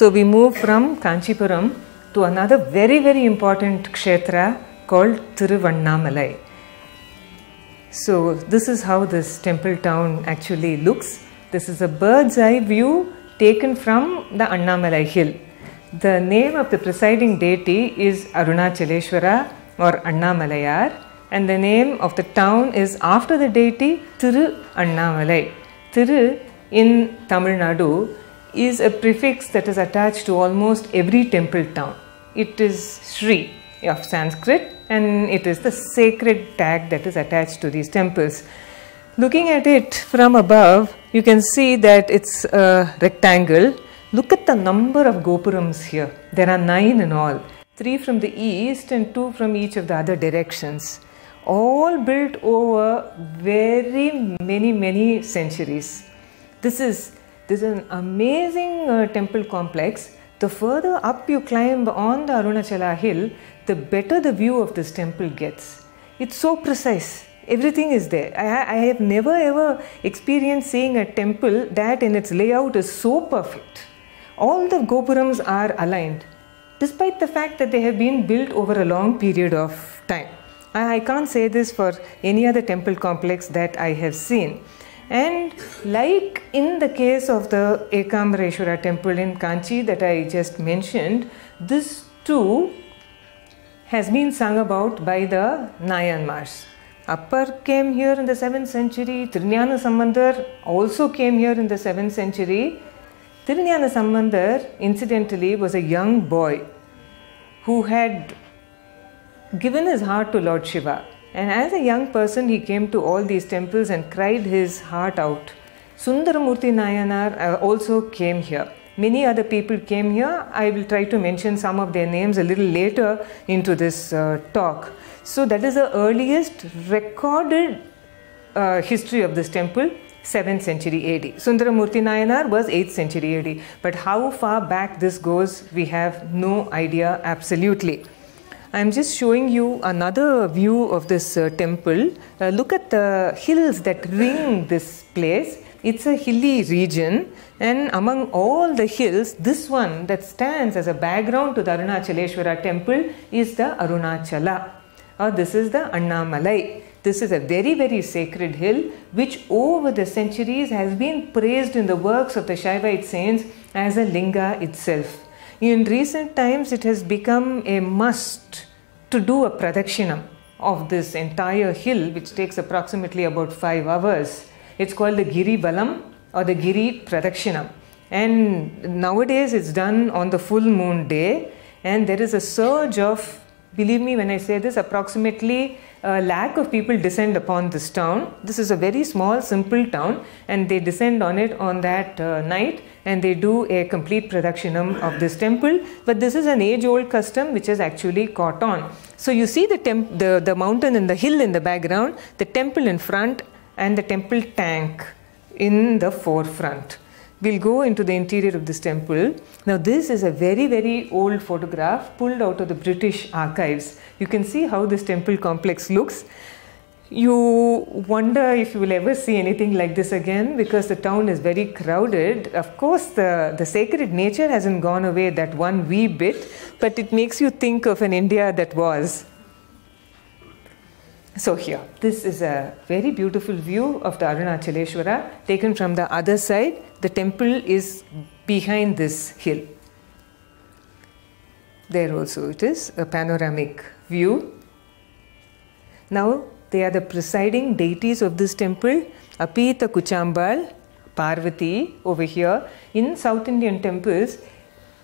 So we move from Kanchipuram to another very, very important Kshetra called Tiruvannamalai. So this is how this temple town actually looks. This is a bird's eye view taken from the Annamalai hill. The name of the presiding deity is Arunachaleshwara or Annamalayar, and the name of the town is after the deity Tiruvannamalai. Tiru in Tamil Nadu is a prefix that is attached to almost every temple town. It is Shri of Sanskrit, and it is the sacred tag that is attached to these temples. Looking at it from above, you can see that it's a rectangle. Look at the number of gopurams here. There are 9 in all, 3 from the east and 2 from each of the other directions. All built over very many centuries. This is an amazing temple complex. The further up you climb on the Arunachala hill, the better the view of this temple gets. It's so precise. Everything is there. I have never ever experienced seeing a temple that in its layout is so perfect. All the gopurams are aligned, despite the fact that they have been built over a long period of time. I can't say this for any other temple complex that I have seen. And like in the case of the Ekamareshwara temple in Kanchi that I just mentioned, this too has been sung about by the Nayanmars. Appar came here in the 7th century. Tirunjana Sambandar also came here in the 7th century. Tirunjana Sambandar, incidentally, was a young boy who had given his heart to Lord Shiva. And as a young person, he came to all these temples and cried his heart out. Sundaramurti Nayanar also came here. Many other people came here. I will try to mention some of their names a little later into this talk. So that is the earliest recorded history of this temple, 7th century AD. Sundaramurti Nayanar was 8th century AD. But how far back this goes, we have no idea absolutely. I am just showing you another view of this temple. Look at the hills that ring this place. It's a hilly region, and among all the hills, this one that stands as a background to the Arunachaleshwara temple is the Arunachala, or this is the Annamalai. This is a very sacred hill which over the centuries has been praised in the works of the Shaivite saints as a linga itself. In recent times, it has become a must to do a pradakshinam of this entire hill, which takes approximately about 5 hours. It's called the Giri Balam or the Giri Pradakshinam. And nowadays it's done on the full moon day, and there is a surge of, believe me when I say this, approximately a lakh of people descend upon this town. This is a very small, simple town, and they descend on it on that night, and they do a complete pradakshinam of this temple. But this is an age-old custom which has actually caught on. So you see the mountain and the hill in the background, the temple in front, and the temple tank in the forefront. We'll go into the interior of this temple. Now this is a very old photograph pulled out of the British archives. You can see how this temple complex looks. You wonder if you will ever see anything like this again, because the town is very crowded. Of course, the sacred nature hasn't gone away that one wee bit, but it makes you think of an India that was. So here, this is a very beautiful view of the Arunachaleshwara taken from the other side. The temple is behind this hill. There also it is a panoramic view. Now they are the presiding deities of this temple. Apita Kuchambal, Parvati over here. In South Indian temples,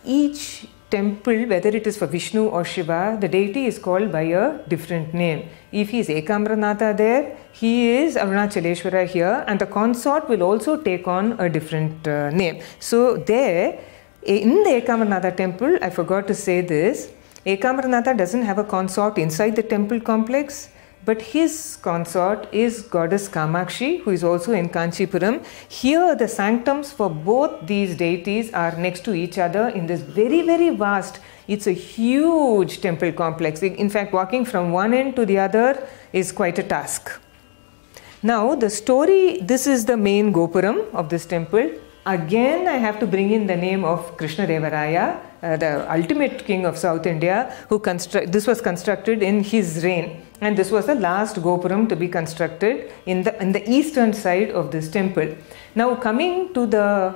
each temple, whether it is for Vishnu or Shiva, the deity is called by a different name. If he is Ekamarnatha there, he is Arunachaleshwara here, and the consort will also take on a different name. So there, in the Ekamarnatha temple, I forgot to say this, Ekamarnatha doesn't have a consort inside the temple complex, but his consort is goddess Kamakshi, who is also in Kanchipuram. Here the sanctums for both these deities are next to each other in this very vast, it's a huge temple complex. In fact, walking from one end to the other is quite a task. Now the story, this is the main gopuram of this temple. Again, I have to bring in the name of Krishnadevaraya, the ultimate king of South India, this was constructed in his reign. And this was the last gopuram to be constructed in the eastern side of this temple. Now, coming to the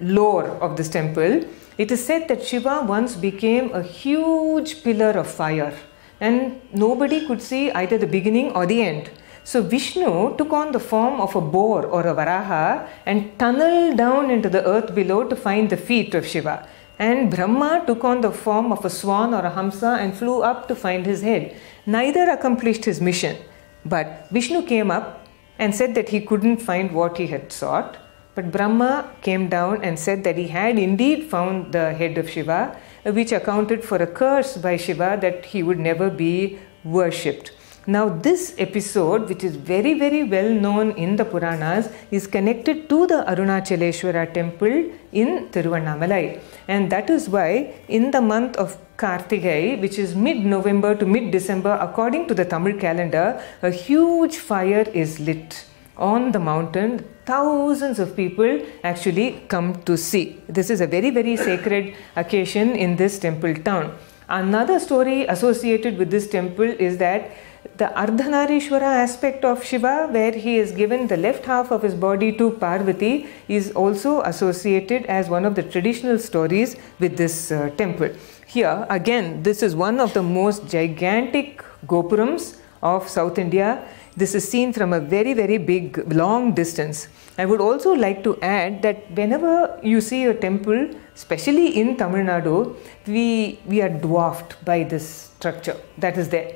lore of this temple, it is said that Shiva once became a huge pillar of fire, and nobody could see either the beginning or the end. So Vishnu took on the form of a boar or a varaha and tunneled down into the earth below to find the feet of Shiva. And Brahma took on the form of a swan or a hamsa and flew up to find his head. Neither accomplished his mission, but Vishnu came up and said that he couldn't find what he had sought. But Brahma came down and said that he had indeed found the head of Shiva, which accounted for a curse by Shiva that he would never be worshipped. Now this episode, which is very, very well known in the Puranas, is connected to the Arunachaleshwara temple in Tiruvannamalai. And that is why in the month of Kartigai, which is mid-November to mid-December, according to the Tamil calendar, a huge fire is lit on the mountain. Thousands of people actually come to see. This is a very, very sacred occasion in this temple town. Another story associated with this temple is that the Ardhanarishwara aspect of Shiva, where he is given the left half of his body to Parvati, is also associated as one of the traditional stories with this temple. Here again, this is one of the most gigantic gopurams of South India. This is seen from a very, very big, long distance. I would also like to add that whenever you see a temple, especially in Tamil Nadu, we are dwarfed by this structure that is there.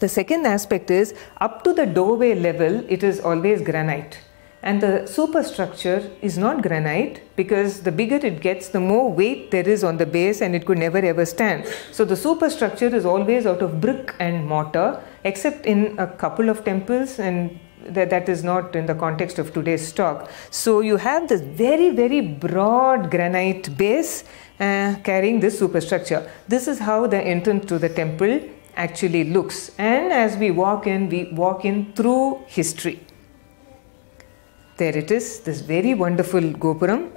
The second aspect is, up to the doorway level, it is always granite. And the superstructure is not granite, because the bigger it gets, the more weight there is on the base and it could never ever stand. So the superstructure is always out of brick and mortar, except in a couple of temples, and that is not in the context of today's talk. So you have this very, very broad granite base carrying this superstructure. This is how the entrance to the temple actually looks. And as we walk in through history. There it is, this very wonderful gopuram,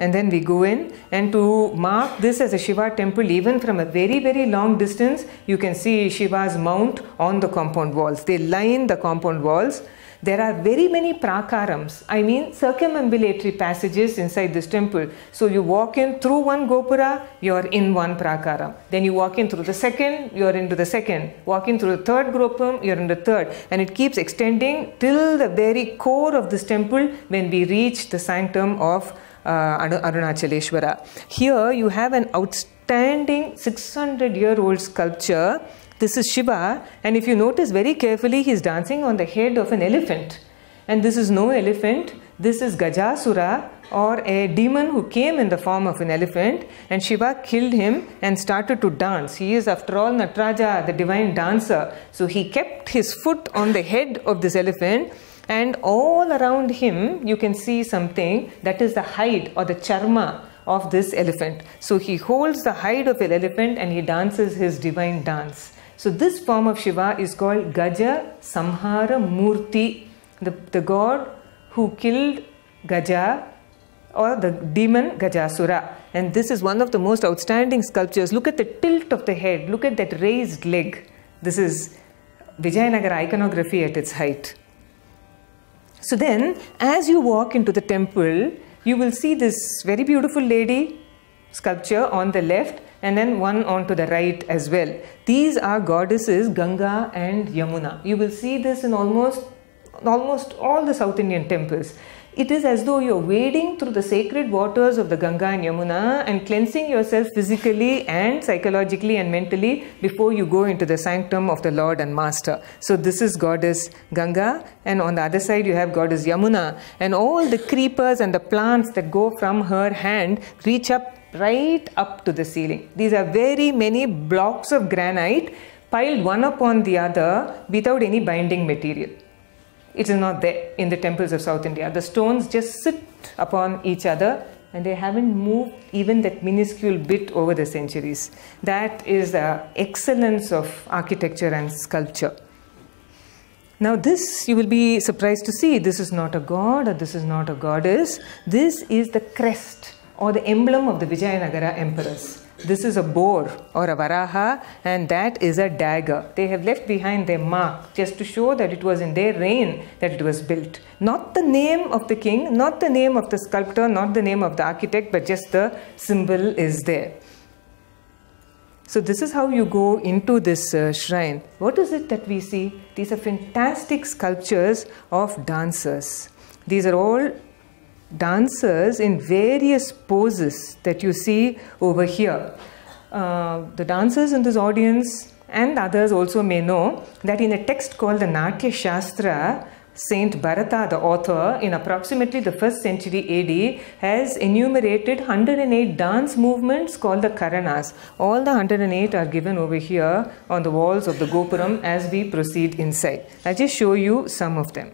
and then we go in, and to mark this as a Shiva temple, even from a very, very long distance, you can see Shiva's mount on the compound walls. They line the compound walls. There are very many prakarams, I mean circumambulatory passages inside this temple. So you walk in through one gopura, you are in one prakaram. Then you walk in through the second, you are into the second. Walk in through the third gopuram, you are in the third. And it keeps extending till the very core of this temple when we reach the sanctum of Arunachaleshwara. Here you have an outstanding 600-year-old sculpture. This is Shiva, and if you notice very carefully, he is dancing on the head of an elephant. And this is no elephant, this is Gajasura, or a demon who came in the form of an elephant, and Shiva killed him and started to dance. He is, after all, Nataraja, the divine dancer. So he kept his foot on the head of this elephant, and all around him you can see something that is the hide or the charma of this elephant. So he holds the hide of an elephant and he dances his divine dance. So this form of Shiva is called Gaja Samhara Murti, the god who killed Gaja, or the demon Gajasura. And this is one of the most outstanding sculptures. Look at the tilt of the head, look at that raised leg. This is Vijayanagara iconography at its height. So then, as you walk into the temple, you will see this very beautiful lady sculpture on the left, and then one onto the right as well. These are goddesses Ganga and Yamuna. You will see this in almost all the South Indian temples. It is as though you are wading through the sacred waters of the Ganga and Yamuna and cleansing yourself physically and psychologically and mentally before you go into the sanctum of the Lord and Master. So this is goddess Ganga, and on the other side you have goddess Yamuna, and all the creepers and the plants that go from her hand reach up right up to the ceiling. These are very many blocks of granite piled one upon the other without any binding material. It is not there in the temples of South India. The stones just sit upon each other and they haven't moved even that minuscule bit over the centuries. That is the excellence of architecture and sculpture. Now this, you will be surprised to see, this is not a god or this is not a goddess. This is the crest or the emblem of the Vijayanagara emperors. This is a boar or a varaha, and that is a dagger. They have left behind their mark just to show that it was in their reign that it was built. Not the name of the king, not the name of the sculptor, not the name of the architect, but just the symbol is there. So this is how you go into this shrine. What is it that we see? These are fantastic sculptures of dancers. These are all dancers in various poses that you see over here. The dancers in this audience and others also may know that in a text called the Natya Shastra, Saint Bharata, the author, in approximately the 1st century AD, has enumerated 108 dance movements called the Karanas. All the 108 are given over here on the walls of the Gopuram as we proceed inside. I'll just show you some of them.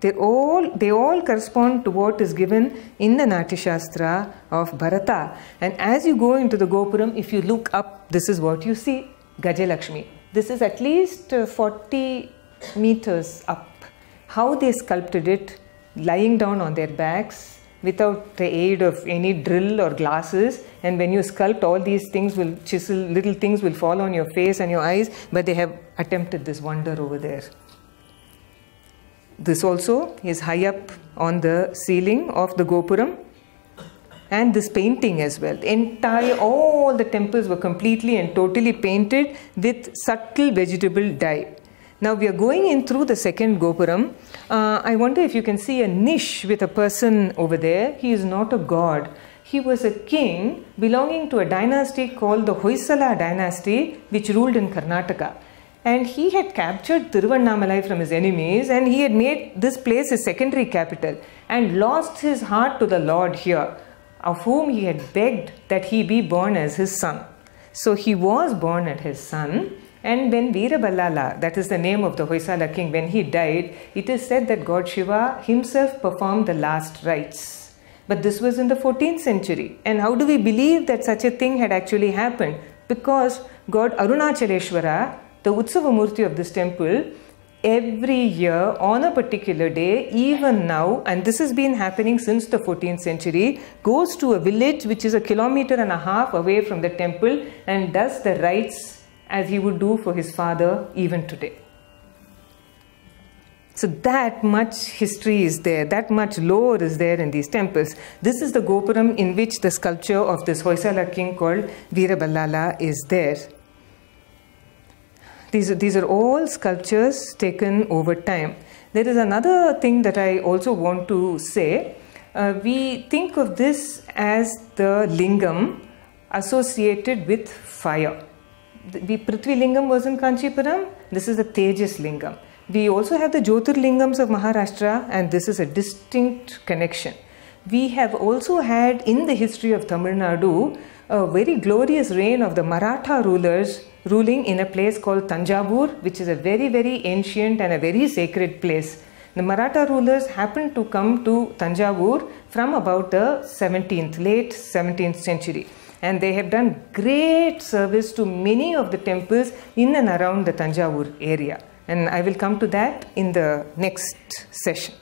They all correspond to what is given in the Natya Shastra of Bharata. And as you go into the Gopuram, if you look up, this is what you see, Gajalakshmi. This is at least 40 meters up. How they sculpted it, lying down on their backs without the aid of any drill or glasses. And when you sculpt, all these things will chisel, little things will fall on your face and your eyes, but they have attempted this wonder over there. This also is high up on the ceiling of the Gopuram. And this painting as well. All the temples were completely and totally painted with subtle vegetable dye. Now we are going in through the second Gopuram. I wonder if you can see a niche with a person over there. He is not a god. He was a king belonging to a dynasty called the Hoysala dynasty, which ruled in Karnataka. And he had captured Tiruvannamalai from his enemies, and he had made this place his secondary capital and lost his heart to the Lord here, of whom he had begged that he be born as his son. So he was born as his son, and when Veeraballala, that is the name of the Hoysala king, when he died, it is said that God Shiva himself performed the last rites. But this was in the 14th century. And how do we believe that such a thing had actually happened? Because God Arunachaleshwara, the Uttaputsavam of this temple, every year on a particular day, even now, and this has been happening since the 14th century, goes to a village which is 1.5 kilometers away from the temple and does the rites as he would do for his father even today. So that much history is there, that much lore is there in these temples. This is the Gopuram in which the sculpture of this Hoysala king called Veeraballala is there. These are all sculptures taken over time. There is another thing that I also want to say. We think of this as the lingam associated with fire. The Prithvi lingam was in Kanchipuram. This is the Tejas lingam. We also have the Jyotir lingams of Maharashtra, and this is a distinct connection. We have also had in the history of Tamil Nadu a very glorious reign of the Maratha rulers ruling in a place called Tanjavur, which is a very, very ancient and a very sacred place. The Maratha rulers happened to come to Tanjavur from about the late 17th century. And they have done great service to many of the temples in and around the Tanjavur area. And I will come to that in the next session.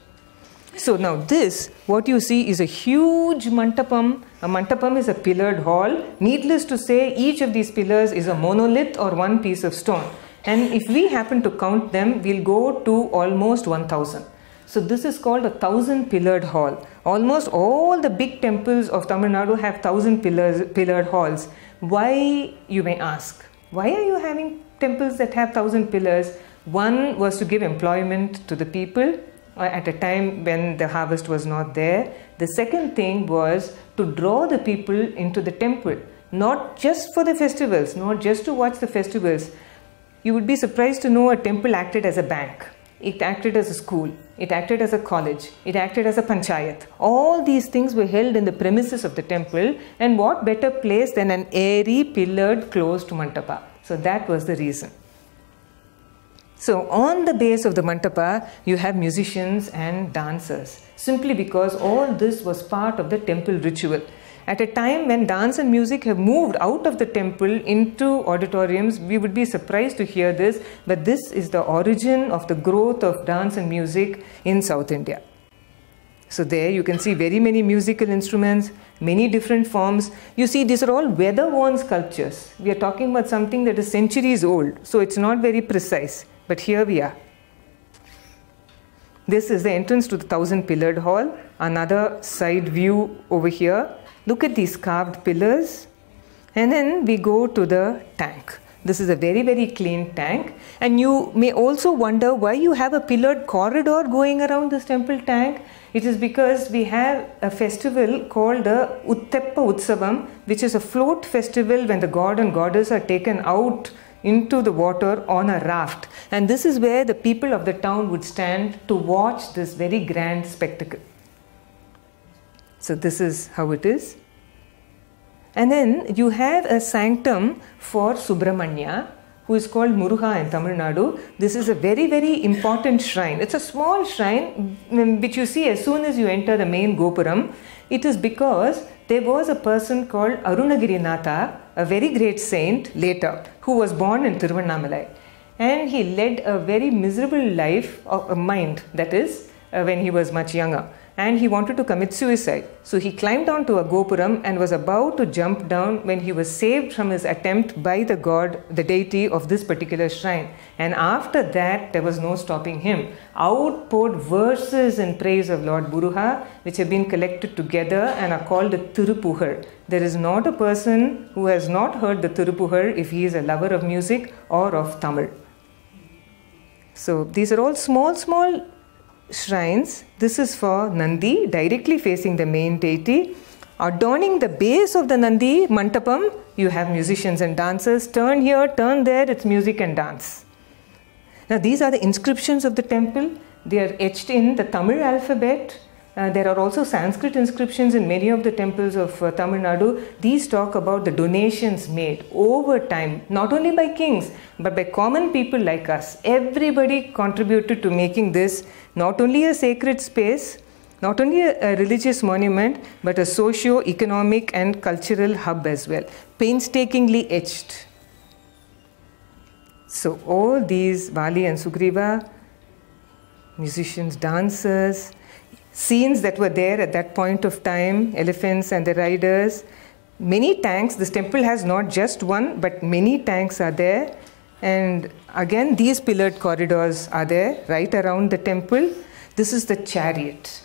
So now this, what you see is a huge mantapam. A mantapam is a pillared hall. Needless to say, each of these pillars is a monolith or one piece of stone. And if we happen to count them, we'll go to almost 1,000. So this is called a 1,000 pillared hall. Almost all the big temples of Tamil Nadu have 1,000 pillared halls. Why, you may ask? Why are you having temples that have 1,000 pillars? One was to give employment to the people at a time when the harvest was not there. The second thing was to draw the people into the temple, not just for the festivals, not just to watch the festivals. You would be surprised to know a temple acted as a bank. It acted as a school. It acted as a college. It acted as a panchayat. All these things were held in the premises of the temple, and what better place than an airy, pillared, closed mantapa. So that was the reason. So on the base of the mantapa, you have musicians and dancers, simply because all this was part of the temple ritual. At a time when dance and music have moved out of the temple into auditoriums, we would be surprised to hear this, but this is the origin of the growth of dance and music in South India. So there you can see very many musical instruments, many different forms. You see, these are all weather-worn sculptures. We are talking about something that is centuries old, so it's not very precise, but here we are. This is the entrance to the 1,000-pillared hall. Another side view over here. Look at these carved pillars. And then we go to the tank. This is a very, very clean tank. And you may also wonder why you have a pillared corridor going around this temple tank. It is because we have a festival called the Uttaputsavam, which is a float festival when the god and goddess are taken out into the water on a raft. And this is where the people of the town would stand to watch this very grand spectacle. So this is how it is. And then you have a sanctum for Subramanya, who is called Muruga in Tamil Nadu. This is a very, very important shrine. It's a small shrine which you see as soon as you enter the main Gopuram. It is because there was a person called Arunagirinatha, a very great saint later, who was born in Tiruvannamalai. And he led a very miserable life of a mind, that is, when he was much younger. And he wanted to commit suicide. So he climbed onto a Gopuram and was about to jump down when he was saved from his attempt by the god, the deity of this particular shrine. And after that, there was no stopping him. Out poured verses in praise of Lord Muruga, which have been collected together and are called the Thirupugal. There is not a person who has not heard the Thirupugal if he is a lover of music or of Tamil. So these are all small shrines. This is for Nandi, directly facing the main deity. Adorning the base of the Nandi Mantapam, you have musicians and dancers. Turn here, turn there, it's music and dance. Now these are the inscriptions of the temple. They are etched in the Tamil alphabet. There are also Sanskrit inscriptions in many of the temples of Tamil Nadu. These talk about the donations made over time, not only by kings, but by common people like us. Everybody contributed to making this not only a sacred space, not only a religious monument, but a socio-economic and cultural hub as well. Painstakingly etched. So all these Vali and Sugriva, musicians, dancers, scenes that were there at that point of time, elephants and the riders, many tanks. This temple has not just one, but many tanks are there. And again, these pillared corridors are there right around the temple. This is the chariot,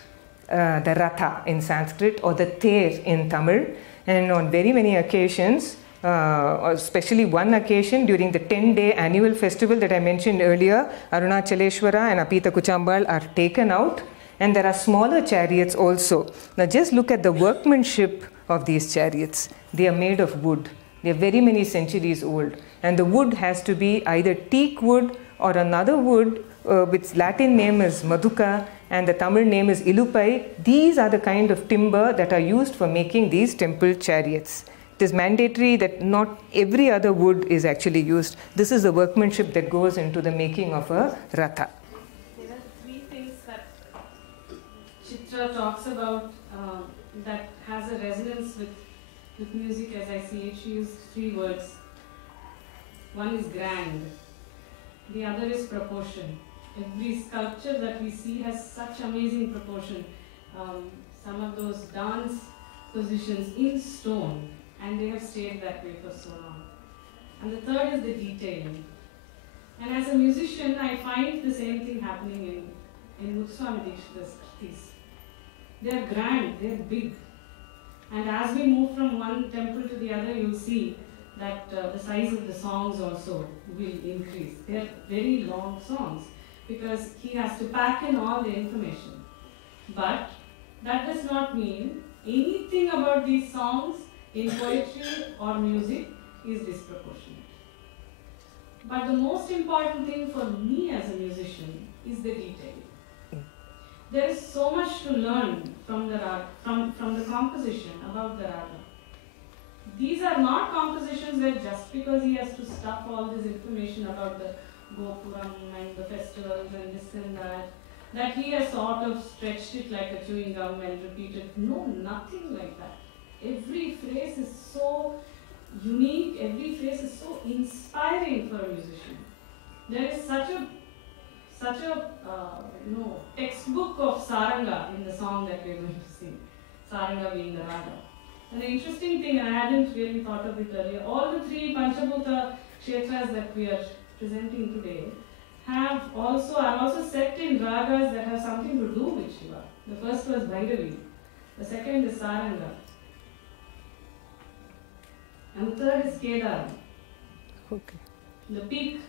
the ratha in Sanskrit, or the ter in Tamil. And on very many occasions, especially one occasion during the 10-day annual festival that I mentioned earlier, Arunachaleshwara and Apita Kuchambal are taken out. And there are smaller chariots also. Now just look at the workmanship of these chariots. They are made of wood. They are very many centuries old. And the wood has to be either teak wood or another wood, which Latin name is Maduka and the Tamil name is Ilupai. These are the kind of timber that are used for making these temple chariots. It is mandatory that not every other wood is actually used. This is the workmanship that goes into the making of a ratha. Chithra talks about that has a resonance with music as I see it. She used 3 words. One is grand, the other is proportion. Every sculpture that we see has such amazing proportion. Some of those dance positions in stone, and they have stayed that way for so long. And the third is the detailing. And as a musician, I find the same thing happening in Muthuswami Dikshit's Kritis. They are grand, they are big. And as we move from one temple to the other, you'll see that the size of the songs also will increase. They are very long songs because he has to pack in all the information. But that does not mean anything about these songs in poetry or music is disproportionate. But the most important thing for me as a musician is the detail. There is so much to learn from the composition about the raga. These are not compositions where just because he has to stuff all this information about the Gopuram and the festivals and this and that he has sort of stretched it like a chewing gum and repeated. No, nothing like that. every phrase is so unique, every phrase is so inspiring for a musician. There is such a textbook of Saranga in the song that we are going to sing, Saranga being the raga. And the interesting thing, and I hadn't really thought of it earlier, all the three Panchabhuta Kshetras that we are presenting today are also set in ragas that have something to do with Shiva. The first was Bhairavi, the second is Saranga, and the third is Kedar, Okay. the peak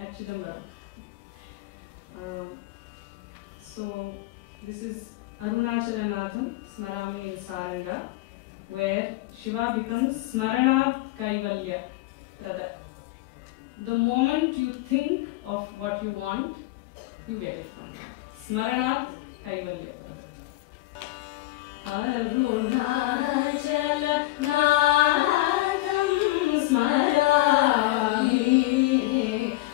at Chidambaram. So this is Arunachaleshwara Smarami in Saranga, where Shiva becomes Smaranat Kaivalya Prada. The moment you think of what you want, you get it from him. Smaranat Kaivalya Prada. Arunachaleshwara Smarami,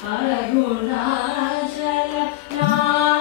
Arunachaleshwara Smarami.